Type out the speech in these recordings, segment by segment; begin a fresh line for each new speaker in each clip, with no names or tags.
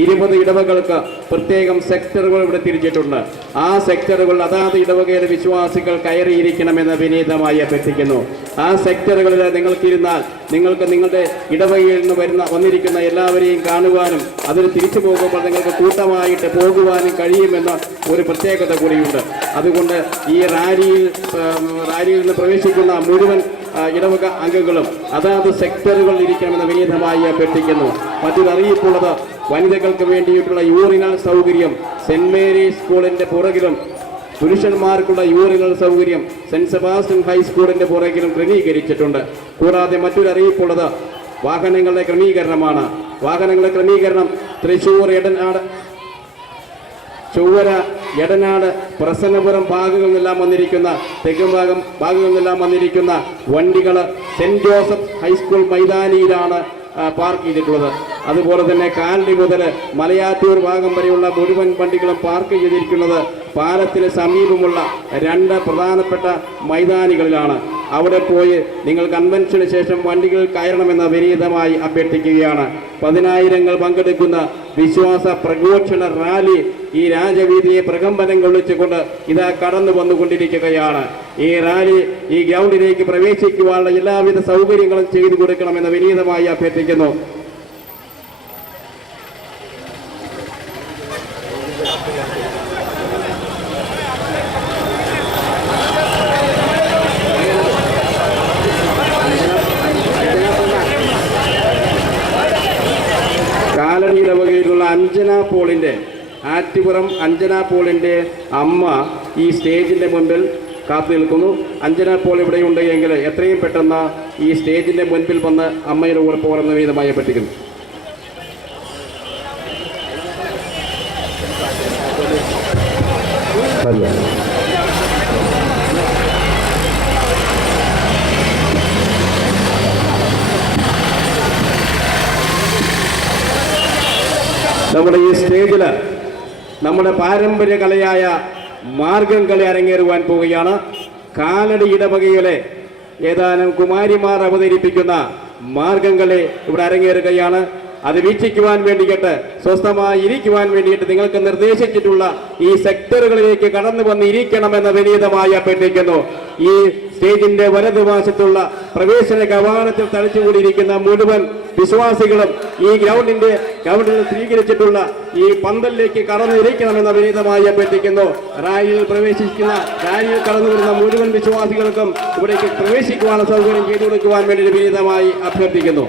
ഇരുപത് ഇടവകൾക്ക് പ്രത്യേകം സെക്ടറുകൾ ഇവിടെ തിരിച്ചിട്ടുണ്ട്. ആ സെക്ടറുകൾ അതാത് ഇടവകയിലെ വിശ്വാസികൾ കയറിയിരിക്കണമെന്ന് വിനീതമായി അഭ്യർത്ഥിക്കുന്നു. ആ സെക്ടറുകളിൽ നിങ്ങൾക്കിരുന്നാൽ നിങ്ങൾക്ക് നിങ്ങളുടെ ഇടവകയിൽ നിന്ന് വരുന്ന വന്നിരിക്കുന്ന എല്ലാവരെയും കാണുവാനും അതിൽ തിരിച്ചു പോകുമ്പോൾ നിങ്ങൾക്ക് കൂട്ടമായിട്ട് പോകുവാനും കഴിയുമെന്ന ഒരു പ്രത്യേകത കൂടിയുണ്ട്. അതുകൊണ്ട് ഈ റാലിയിൽ റാലിയിൽ നിന്ന് പ്രവേശിക്കുന്ന മുഴുവൻ ഇടവക അംഗങ്ങളും അതാത് സെക്ടറുകളിൽ ഇരിക്കണമെന്ന് വിനീതമായി അഭ്യർത്ഥിക്കുന്നു. മറ്റൊരു അറിയിപ്പുള്ളത് വനിതകൾക്ക് വേണ്ടിയിട്ടുള്ള യൂറിനൽ സൗകര്യം സെന്റ് മേരീസ് സ്കൂളിന്റെ പുറകിലും പുരുഷന്മാർക്കുള്ള യൂറിനൽ സൗകര്യം സെന്റ് സെബാസ്റ്റ്യൻ ഹൈസ്കൂളിന്റെ പുറകിലും ക്രമീകരിച്ചിട്ടുണ്ട്. കൂടാതെ മറ്റൊരറിയിപ്പുള്ളത് വാഹനങ്ങളുടെ ക്രമീകരണമാണ്. വാഹനങ്ങളുടെ ക്രമീകരണം തൃശൂർ എടനാട് ചൊവ്വര എടനാട് പ്രസന്നപുരം ഭാഗങ്ങളിൽ നിന്നെല്ലാം വന്നിരിക്കുന്ന തെക്കും ഭാഗം ഭാഗങ്ങളിൽ നിന്നെല്ലാം വന്നിരിക്കുന്ന വണ്ടികൾ സെന്റ് ജോസഫ് ഹൈസ്കൂൾ മൈതാനിയിലാണ് പാർക്ക് ചെയ്തിട്ടുള്ളത്. അതുപോലെ തന്നെ കാലടി മുതൽ മലയാറ്റൂർ ഭാഗം വരെയുള്ള മുഴുവൻ വണ്ടികളും പാർക്ക് ചെയ്തിരിക്കുന്നത് പാലത്തിന് സമീപമുള്ള രണ്ട് പ്രധാനപ്പെട്ട മൈതാനികളിലാണ്. അവിടെ പോയി നിങ്ങൾ കൺവെൻഷന് ശേഷം വണ്ടികളിൽ കയറണമെന്ന് വിനീതമായി അഭ്യർത്ഥിക്കുകയാണ്. പതിനായിരങ്ങൾ പങ്കെടുക്കുന്ന വിശ്വാസ പ്രഘോഷണ റാലി ഈ രാജവീതിയെ പ്രകമ്പനം കൊള്ളിച്ചുകൊണ്ട് ഇതാ കടന്നു വന്നുകൊണ്ടിരിക്കുകയാണ്. ഈ റാലി ഈ ഗ്രൗണ്ടിലേക്ക് പ്രവേശിക്കുവാനുള്ള എല്ലാവിധ സൗകര്യങ്ങളും ചെയ്തു കൊടുക്കണമെന്ന് വിനീതമായി അഭ്യർത്ഥിക്കുന്നു കാലടി ഇടവകയിലുള്ള അഞ്ജന പോളിന്റെ ആറ്റുപുറം അഞ്ജന പോളിന്റെ അമ്മ ഈ സ്റ്റേജിന്റെ മുൻപിൽ കാത്തു നിൽക്കുന്നു. അഞ്ജന പോൾ ഇവിടെ എങ്കിൽ എത്രയും പെട്ടെന്ന് ഈ സ്റ്റേജിന്റെ മുൻപിൽ വന്ന് അമ്മയുടെ കൂടെ പോകണമെന്ന് വിധമായി അഭ്യർത്ഥിക്കുന്നു നമ്മുടെ ഈ സ്റ്റേജിൽ നമ്മുടെ പാരമ്പര്യ കലയായ മാർഗം കളി അരങ്ങേറുവാൻ പോവുകയാണ്. കാലടി ഇടവകയിലെ ഏതാനും കുമാരിമാർ അവതരിപ്പിക്കുന്ന മാർഗം കളി ഇവിടെ അരങ്ങേറുകയാണ്. അത് വീക്ഷിക്കുവാൻ വേണ്ടിയിട്ട് സ്വസ്ഥമായി ഇരിക്കുവാൻ വേണ്ടിയിട്ട് നിങ്ങൾക്ക് നിർദ്ദേശിച്ചിട്ടുള്ള ഈ സെക്ടറുകളിലേക്ക് കടന്നു വന്ന് ഇരിക്കണമെന്ന് വിനീതമായി അഭ്യർത്ഥിക്കുന്നു. ഈ സ്റ്റേജിന്റെ വലതുവശത്തുള്ള പ്രവേശന കവാടത്തിൽ തളിച്ചുകൂടിയിരിക്കുന്ന മുഴുവൻ വിശ്വാസികളും ഈ ഗ്രൗണ്ടിന്റെ ഗ്രൗണ്ടിൽ സ്വീകരിച്ചിട്ടുള്ള ഈ പന്തലിലേക്ക് കടന്നിരിക്കണമെന്ന് വിനീതമായി അഭ്യർത്ഥിക്കുന്നു. റാലിയിൽ പ്രവേശിക്കുന്ന റാലിയിൽ കടന്നു വരുന്ന മുഴുവൻ വിശ്വാസികൾക്കും ഇവിടേക്ക് പ്രവേശിക്കുവാനുള്ള സൗകര്യം ചെയ്തു കൊടുക്കുവാൻ വേണ്ടി വിനീതമായി അഭ്യർത്ഥിക്കുന്നു.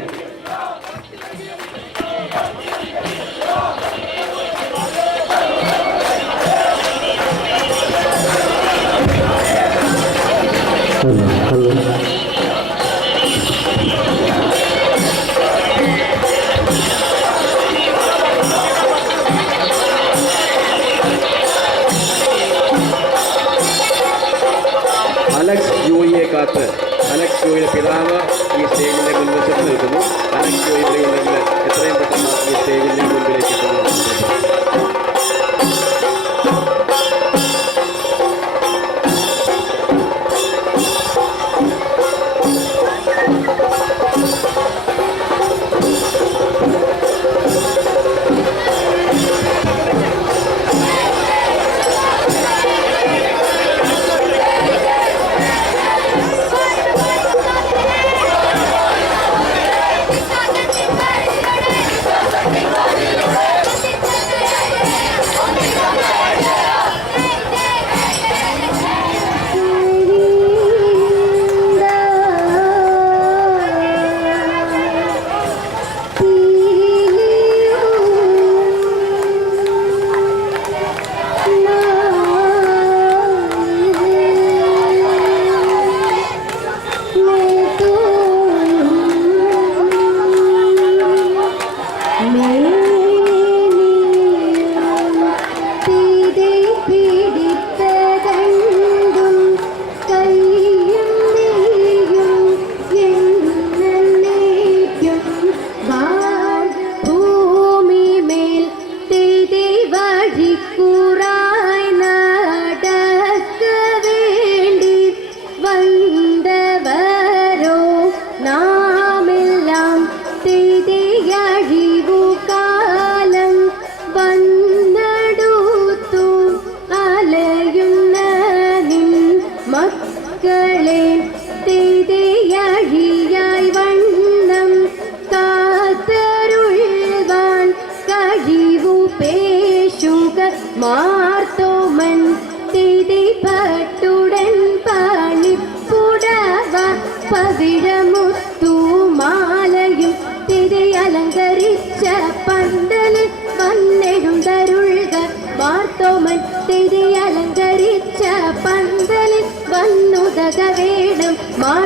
Kailangan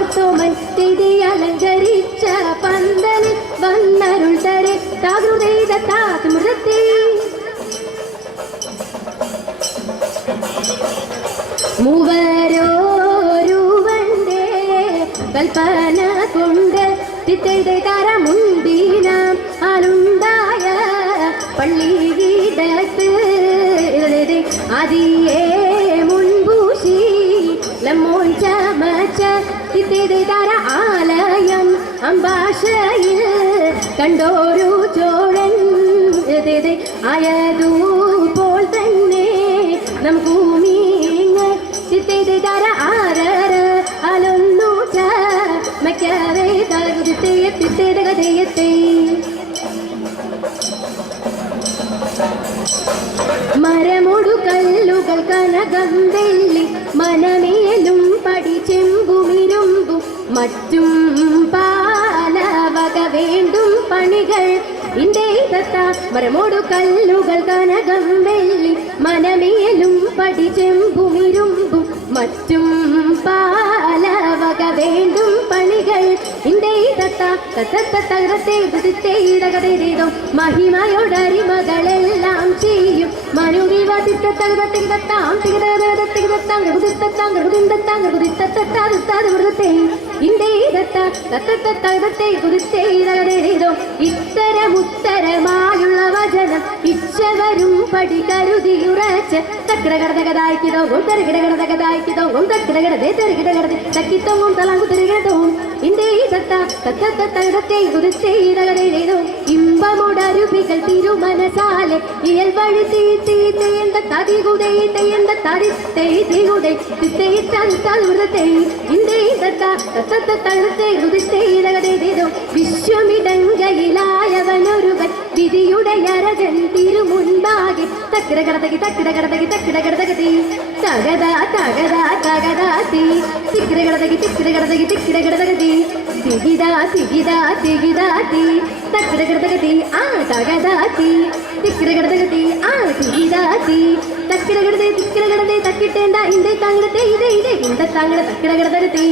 മാർത്തോമൻ തിരി അലങ്കരിച്ച പന്തന് വന്നരുൾ തരെ താകൃതേത താമൃതത്തെ മൂവരോരുവന്റെ കൽപ്പന കൊണ്ട് തിത്തൈതൈ തരമുണ്ടീന ആലുണ്ടായ പള്ളിയിടത്ത് അതിയെ തര ആലയം അംബാഷയിൽ കണ്ടോരു ചോഴൻ. ആയതുപോൽ തന്നെ നം ഭൂമിങ്ങ് ചിത്തേതാര ആരര അലൊന്നു മക്കവേ മരമൊടു കല്ലുകൾ കനകം മറ്റും പാലവക വേണ്ടും പണികൾ. ഇന്റെ തത്ത മരമോടു കല്ലുകൾ കനകം വെള്ളി മനമേലും പടിചെമ്പുമിരുമ്പും മറ്റും പാലവക വേണ്ടും പണികൾ. ഇന്റെ തത്ത തത്ത തകരത്തെ കുതിത്തെ ഇടകതേതോ മഹിമയോടരിമകളെല്ലാം ചെയ്യും. മനുവിവ തിത്തത്തകതത്തികത്താം തികതകതത്തികത്താം കുതിത്തത്താം കുതിന്തത്താം കുതിത്തത്താതെ വൃത്തത്തെ ഇന്റെ ദത്ത തത്തത്തകത്തെ കുതിത്തെ ഇടകതേതോ ഇത്തരം ഉത്തരമായുള്ള വചനം ഇച്ഛവരും പടി കരുതിയുറച്ച് തക്കടകടകതായിക്കിതോ ഗുണ്ടരകിടകടകതായിക്കിതോ ഗുണ്ടക്കിടകടതേ തെരകിടകടതേ തക്കിത്തൊങ്ങും തെരകിടതോ തത്തത്തകത്തെ കുതിത്തെ ഇടകതേതോ ഇമ്പമുടരുപികൾ തിരുമനസാലെ ഇയൽ വഴി തീ തീ തേന്ത തതികുതേ തേന്ത തരി തേ തികുതേ തിത്തേ തഴുതേ ഇന്തേ ദത്ത തത്തത്തകത്തെ കുതിത്തെ ഇടകതേതോ വിശ്വമിടങ്കയിലായവനൊരുവൻ വിധിയുടെ അരജൻ തിരുമുൻപാകെ. തക്കിടകടതകി തക്കിടകടതകി തക്കിടകടതകതി തകത തകത തകതാതി തിക്കിടകടതകി തിക്കിടകടതകി തിക്കിടകടതകതി തികിത തികിത തികിതാതി തക്കിടകടതകതി ആ തകതാതി തിക്കിടകടതകതി ആ തികിതാതി തക്കിടകടതേ തിക്കിടകടതേ തക്കിട്ടേണ്ട ഇന്തേ തങ്ങടത്തെ ഇതേ ഇതേ ഇണ്ട തങ്ങട തക്കിടകടതകതി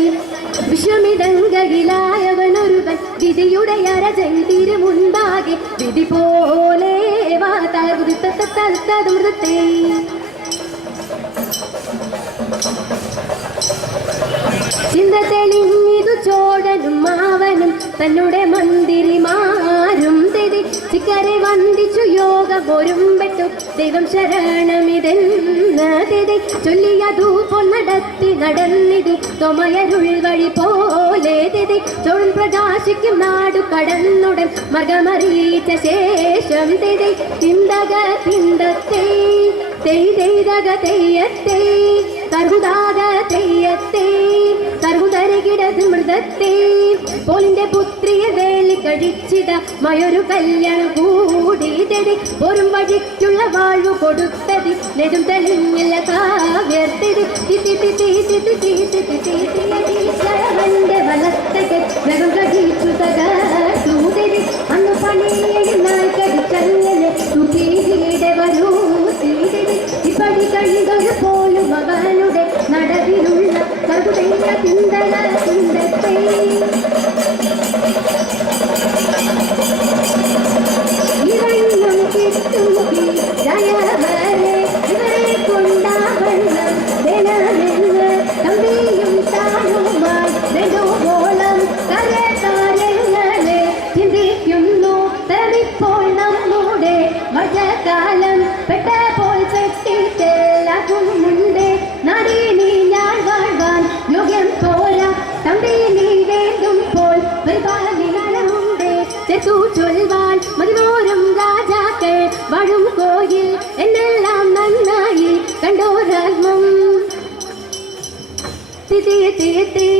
വിശ്വമിടങ്കയിലായവനൊരുവൻ വിധിയുടെ അരജൻ തിരു മുൻപാകെ വിധി പോലെ വാതാകുതിത്തത്തത്തമൃതത്തെ ചിന്ത തെളിഞ്ഞിതു ചോടനും മാവനും തന്നെ മന്ദിരിമാരും തെതി. ചിക്കരെ വന്ദിച്ചു യോഗം ഒരുമ്പെട്ടു. ദൈവം ശരണമിതെന്ന് തെതി. ചൊല്ലിയതു പൊന്നടത്തി നടന്നിതു. തൊമയരുൾ വഴി പോലെ തെതി. ചോഴൻ പ്രകാശിക്കും നാടു കടന്നുടൻ മർഗമറിയിച്ച ശേഷം തെതി. ചിന്തക ചിന്തത്തെ കർഹുദാക തെയ്യത്തെ കർഹുതരകിടത് മൃതത്തെ പോലിന്റെ പുത്രിയെ വേളി കഴിച്ചിട മയൊരു കല്യാണം കൂടിതടി ഒരു വഴിക്കുള്ള വാഴ്വ് കൊടുത്തതി നെടും തെളിഞ്ഞില്ല കാവ്യർത്തതി വലത്തക വെറും കടിച്ചു തകർത്തൂതരി അന്ന് പണിയായി കടിച്ചങ്ങനെ തുകീടെ വരൂ തീരടി ഇപ്പടി പോലും അവനുടെ നടവിലുള്ള കറുതയ ചിന്തന ചിന്തത്തെ തിരി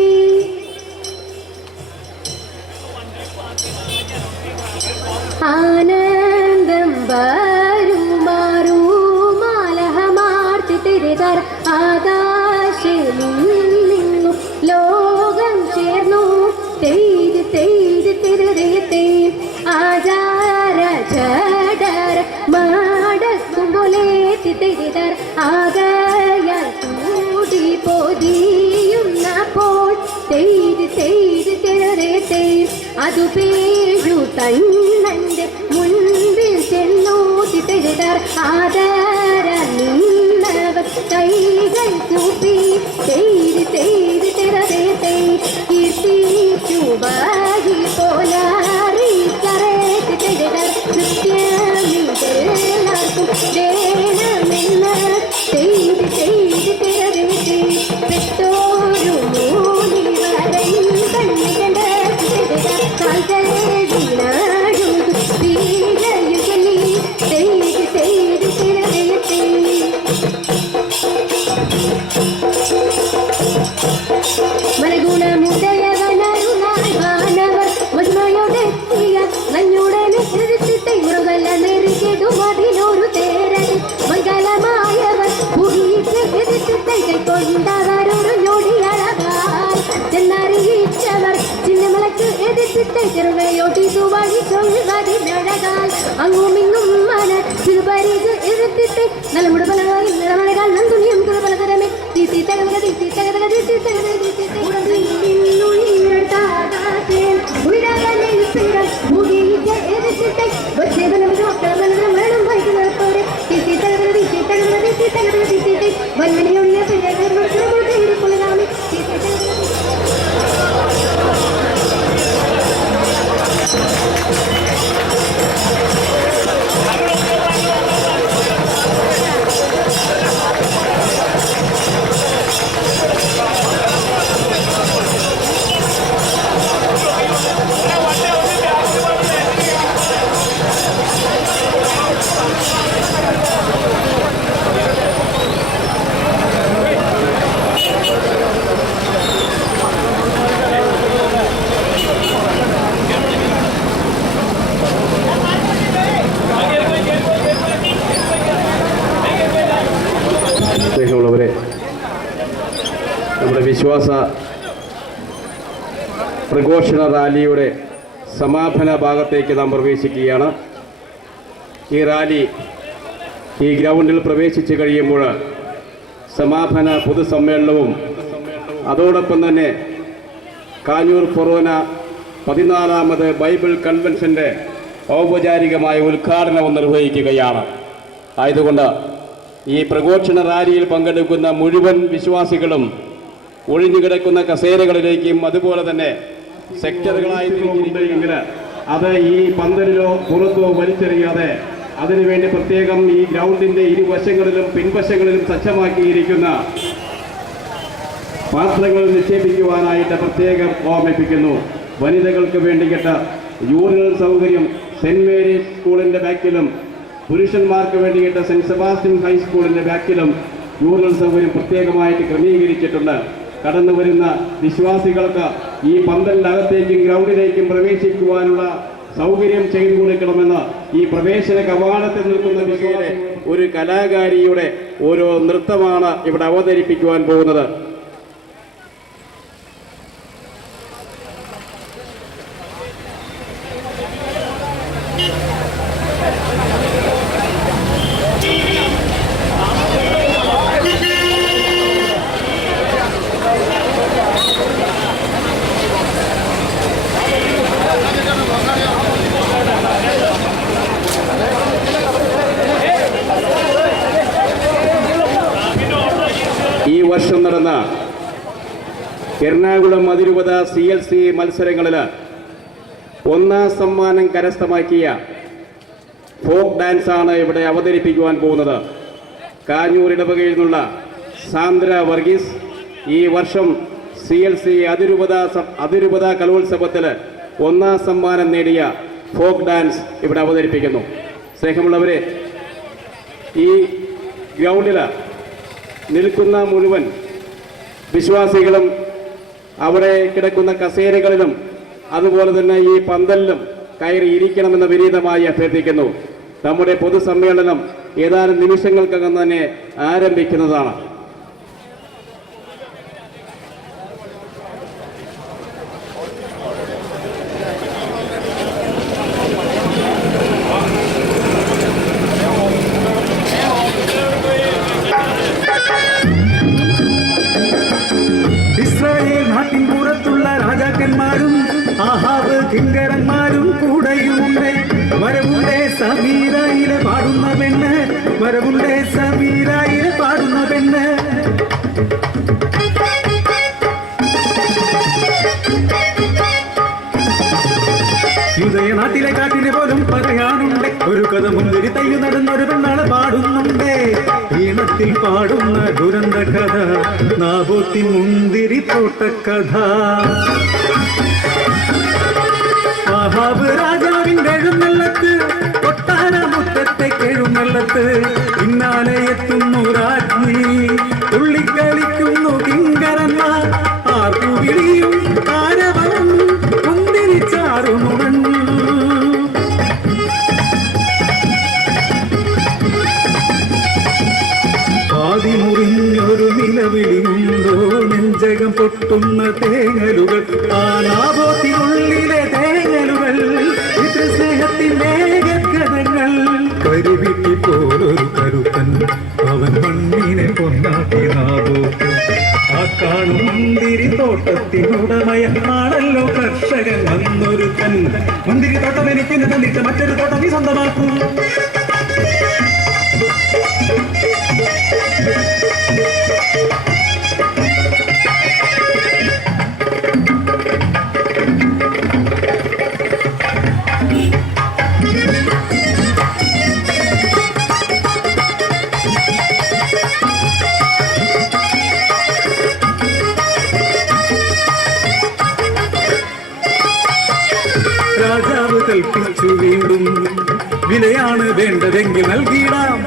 തന്നന്റെ മുൻപിൽ ചെന്നോതി തെഴുതർ ആദര നിന്നവർ കൈകൾ കൂപ്പി തെയ്ത് തെയ്ത് തിരറെ കീർത്തി കീർത്തിച്ചു
റാലിയുടെ സമാപന ഭാഗത്തേക്ക് നാം പ്രവേശിക്കുകയാണ്. ഈ റാലി ഈ ഗ്രൗണ്ടിൽ പ്രവേശിച്ചു കഴിയുമ്പോൾ സമാപന പൊതുസമ്മേളനവും അതോടൊപ്പം തന്നെ കാഞ്ഞൂർ ഫൊറോന പതിനാലാമത് ബൈബിൾ കൺവെൻഷന്റെ ഔപചാരികമായ ഉദ്ഘാടനവും നിർവഹിക്കുകയാണ്. ആയതുകൊണ്ട് ഈ പ്രഘോഷണ റാലിയിൽ പങ്കെടുക്കുന്ന മുഴുവൻ വിശ്വാസികളും ഒഴിഞ്ഞുകിടക്കുന്ന കസേരകളിലേക്കും അതുപോലെ തന്നെ സെക്ടറുകളായി തിരിഞ്ഞിരിക്കുമെങ്കിൽ അത് ഈ പന്തലിലോ പുറത്തോ വലിച്ചെറിയാതെ അതിനുവേണ്ടി പ്രത്യേകം ഈ ഗ്രൗണ്ടിന്റെ ഇരുവശങ്ങളിലും പിൻവശങ്ങളിലും സജ്ജമാക്കിയിരിക്കുന്ന പാത്രങ്ങൾ നിക്ഷേപിക്കുവാനായിട്ട് പ്രത്യേകം ഓർമ്മിപ്പിക്കുന്നു. വനിതകൾക്ക് വേണ്ടിയിട്ട് യൂറിനൽ സൗകര്യം സെന്റ് മേരീസ് സ്കൂളിന്റെ ബാക്കിലും പുരുഷന്മാർക്ക് വേണ്ടിയിട്ട് സെന്റ് സെബാസ്റ്റ്യൻ ഹൈസ്കൂളിന്റെ ബാക്കിലും യൂറിനൽ സൗകര്യം പ്രത്യേകമായിട്ട് ക്രമീകരിച്ചിട്ടുണ്ട്. കടന്നു വരുന്ന വിശ്വാസികൾക്ക് ഈ പന്തലിനകത്തേക്കും ഗ്രൗണ്ടിലേക്കും പ്രവേശിക്കുവാനുള്ള സൗകര്യം ചെയ്തു കൊടുക്കണമെന്ന് ഈ പ്രവേശന കവാടത്തിൽ നിൽക്കുന്ന വിശ്വാസ ഒരു കലാകാരിയുടെ ഓരോ നൃത്തമാണ് ഇവിടെ അവതരിപ്പിക്കുവാൻ പോകുന്നത് ഈ വർഷം നടന്ന അതിരൂപത സി എൽ സി മത്സരങ്ങളിൽ ഒന്നാം സമ്മാനം കരസ്ഥമാക്കിയ ഫോക്ക് ഡാൻസ് ആണ് ഇവിടെ അവതരിപ്പിക്കുവാൻ പോകുന്നത്. കാഞ്ഞൂർ ഇടവകയിൽ നിന്നുള്ള സാന്ദ്ര വർഗീസ് ഈ വർഷം സി എൽ സി അതിരൂപത അതിരൂപത കലോത്സവത്തിൽ ഒന്നാം സമ്മാനം നേടിയ ഫോക്ക് ഡാൻസ് ഇവിടെ അവതരിപ്പിക്കുന്നു. സ്നേഹമുള്ളവരെ ഈ ഗ്രൗണ്ടിൽ നിൽക്കുന്ന മുഴുവൻ വിശ്വാസികളും അവിടെ കിടക്കുന്ന കസേരകളിലും അതുപോലെ തന്നെ ഈ പന്തലിലും കയറി ഇരിക്കണമെന്ന് വിനീതമായി അഭ്യർത്ഥിക്കുന്നു. നമ്മുടെ പൊതുസമ്മേളനം ഏതാനും നിമിഷങ്ങൾക്കകം തന്നെ ആരംഭിക്കുന്നതാണ്.
നാട്ടിലെ കാട്ടിന് പോലും പറയാനുണ്ട്. ഒരു കഥ മുന്തിരി തയ്യു നടന്നൊരു പെണ്ണാൾ പാടുന്നുണ്ട്. ഈണത്തിൽ പാടുന്ന ദുരന്ത കഥ നാപോത്തി മുന്തിരി തോട്ടക്കഥ. മഹാബ് രാജാവിന്റെ എഴുന്നള്ളത്ത് കൊട്ടാര മുറ്റത്തേക്ക് എഴുന്നള്ളത്ത് പിന്നാലെ എത്തുന്നു രാജ്ഞി. തുള്ളിക്കളിക്കുന്നു കിങ്കരന്മാർ. ആർക്കു വിളിയും ആരവം നെഞ്ചകം പൊട്ടുന്ന തേങ്ങലുകൾ ആ തേങ്ങലുകൾ ഇത് സ്നേഹത്തിന്റെ ഗദ്ഗതങ്ങൾ കരുവിട്ടി പോലൊരു കരുത്തൻ അവൻ മണ്ണിനെ നാബോത്ത് ആ കാണും മുന്തിരി തോട്ടത്തിനുടമയാണല്ലോ കർഷകൻ വന്നൊരുത്തൻ. മുന്തിരി തോട്ടം എനിക്ക് തന്നിട്ട് മറ്റൊരു തോട്ടം നീ സ്വന്തമാക്കൂ. വേണ്ടതെങ്കിൽ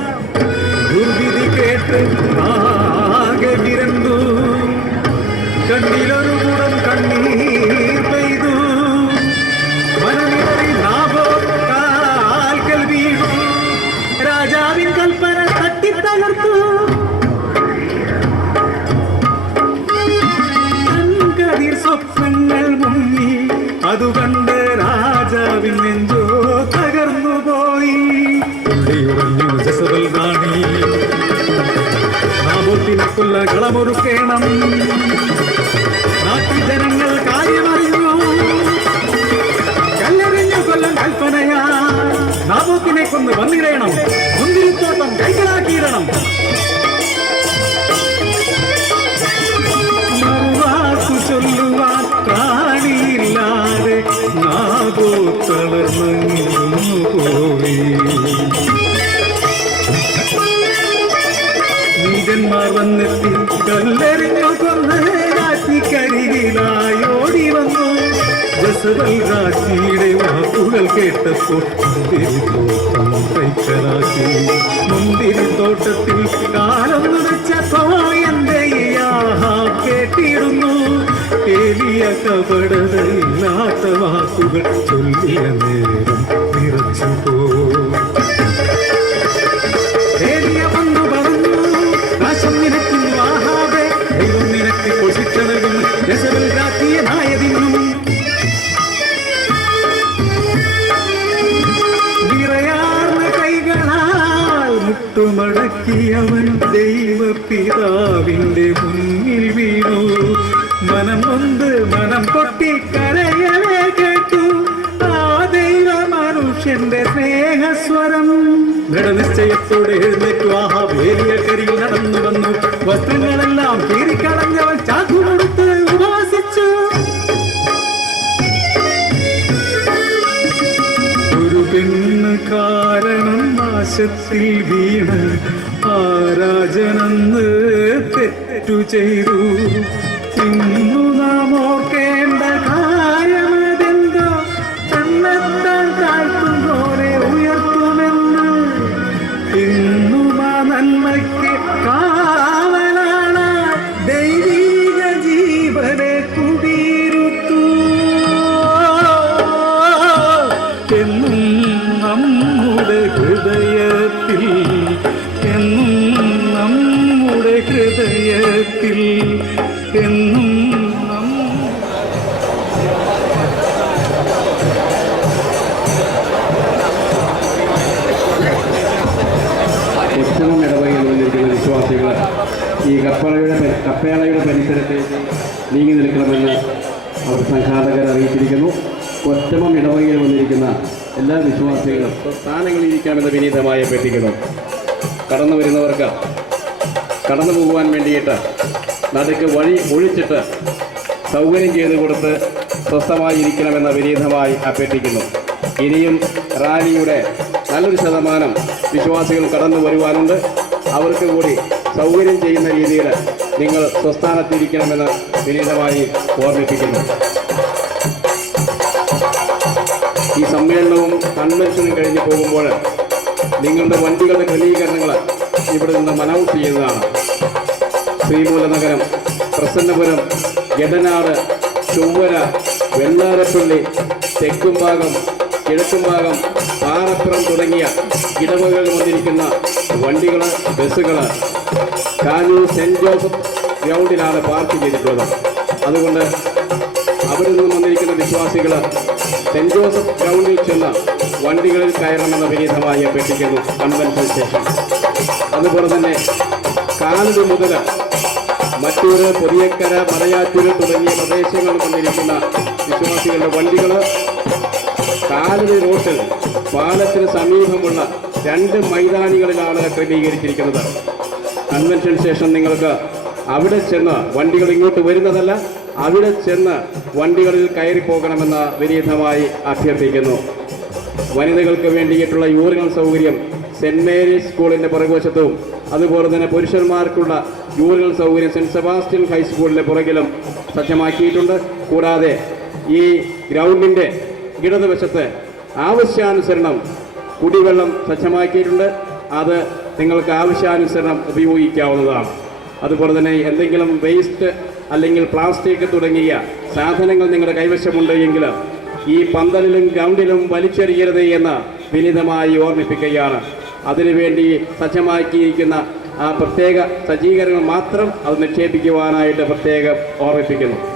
കൈക്കലാക്കി മുന്തിരിത്തോട്ടത്തിൽ കാലൊന്നു വെച്ചപ്പോ എന്റെ കേട്ടിരുന്നു. എലിയ കപടതയില്ലാത്ത വാക്കുകൾ ചൊല്ലിയ നേരം. വസ്ത്രങ്ങളെല്ലാം കീറിക്കളഞ്ഞവൻ ചാക്കു കൊടുത്ത് ഒരു പെണ്ണ് കാരണം നാശത്തിൽ വീണ് ആരാജനന്ന് തെറ്റു ചെയ്തു. ഇന്നു നാം ഓർക്കേണ്ട
സംഘാടകർ അറിയിച്ചിരിക്കുന്നു ഒറ്റമം ഇടവകയിൽ വന്നിരിക്കുന്ന എല്ലാ വിശ്വാസികളും സ്ഥാനങ്ങളിൽ ഇരിക്കാമെന്ന് വിനീതമായ അഭ്യർത്ഥിക്കുന്നു കടന്നു വരുന്നവർക്ക് കടന്നു പോകുവാൻ വേണ്ടിയിട്ട് നടുക്ക് വഴി ഒഴിച്ചിട്ട് സൗകര്യം ചെയ്തു കൊടുത്ത് സ്വസ്ഥമായി സ്വസ്ഥമായിരിക്കണമെന്ന് വിനീതമായി അഭ്യർത്ഥിക്കുന്നു ഇനിയും റാലിയുടെ നല്ലൊരു ശതമാനം വിശ്വാസികൾ കടന്നു വരുവാനുണ്ട്. അവർക്ക് കൂടി സൗകര്യം ചെയ്യുന്ന രീതിയിൽ നിങ്ങൾ സ്വസ്ഥാനത്തിരിക്കണമെന്ന് വിനീതമായി ഓർമ്മിപ്പിക്കുന്നു. ഈ സമ്മേളനവും കൺവെൻഷനും കഴിഞ്ഞു പോകുമ്പോൾ നിങ്ങളുടെ വണ്ടികളുടെ ക്രമീകരണങ്ങൾ ഇവിടെ നിന്ന് മനൗട്ട് ചെയ്യുന്നതാണ്. ശ്രീമൂലനഗരം പ്രസന്നപുരം എടനാട് ചൊവ്വര വെള്ളാരപ്പള്ളി തെക്കുംഭാഗം കിഴക്കുംഭാഗം പാറപ്പുറം തുടങ്ങിയ ഇടവകളിൽ വന്നിരിക്കുന്ന വണ്ടികൾ ബസ്സുകൾ കാഞ്ഞൂർ സെന്റ് ജോസഫ് ഗ്രൗണ്ടിലാണ് പാർക്ക് ചെയ്തിട്ടുള്ളത്. അതുകൊണ്ട് അവിടെ നിന്നും വന്നിരിക്കുന്ന വിശ്വാസികൾ സെന്റ് ജോസഫ് ഗ്രൗണ്ടിൽ ചെന്ന് വണ്ടികളിൽ കയറണമെന്ന് വിനീതമായി അപേക്ഷിക്കുന്നു കൺവെൻഷൻ സ്റ്റേഷൻ അതുപോലെ തന്നെ കാലടി മുതൽ മറ്റൂര് പൊതിയക്കര മലയാറ്റൂര് തുടങ്ങിയ പ്രദേശങ്ങളിൽ വന്നിരിക്കുന്ന വിശ്വാസികളുടെ വണ്ടികൾ കാലടി റോട്ടിൽ പാലത്തിന് സമീപമുള്ള രണ്ട് മൈതാനികളിലാണ് ക്രമീകരിച്ചിരിക്കുന്നത്. കൺവെൻഷൻ സ്റ്റേഷൻ നിങ്ങൾക്ക് അവിടെ ചെന്ന് വണ്ടികൾ ഇങ്ങോട്ട് വരുന്നതല്ല അവിടെ ചെന്ന് വണ്ടികളിൽ കയറി പോകണമെന്ന് വിനീതമായി അഭ്യർത്ഥിക്കുന്നു. വനിതകൾക്ക് വേണ്ടിയിട്ടുള്ള യൂറിനൽ സൗകര്യം സെന്റ് മേരീസ് സ്കൂളിന്റെ പുറകുവശത്തും അതുപോലെ തന്നെ പുരുഷന്മാർക്കുള്ള യൂറിനൽ സൗകര്യം സെന്റ് സെബാസ്റ്റ്യൻ ഹൈസ്കൂളിന്റെ പുറകിലും സജ്ജമാക്കിയിട്ടുണ്ട്. കൂടാതെ ഈ ഗ്രൗണ്ടിന്റെ ഇടതുവശത്ത് ആവശ്യാനുസരണം കുടിവെള്ളം സജ്ജമാക്കിയിട്ടുണ്ട്. അത് നിങ്ങൾക്ക് ആവശ്യാനുസരണം ഉപയോഗിക്കാവുന്നതാണ്. അതുപോലെ തന്നെ എന്തെങ്കിലും വേസ്റ്റ് അല്ലെങ്കിൽ പ്ലാസ്റ്റിക് തുടങ്ങിയ സാധനങ്ങൾ നിങ്ങളുടെ കൈവശമുണ്ട് എങ്കിൽ ഈ പന്തലിലും ഗ്രൗണ്ടിലും വലിച്ചെറിയരുത് എന്ന് വിനിതമായി ഓർമ്മിപ്പിക്കുകയാണ്. അതിനുവേണ്ടി സജ്ജമാക്കിയിരിക്കുന്ന ആ പ്രത്യേക സജ്ജീകരണങ്ങൾ മാത്രം അത് നിക്ഷേപിക്കുവാനായിട്ട് പ്രത്യേകം ഓർമ്മിപ്പിക്കുന്നു.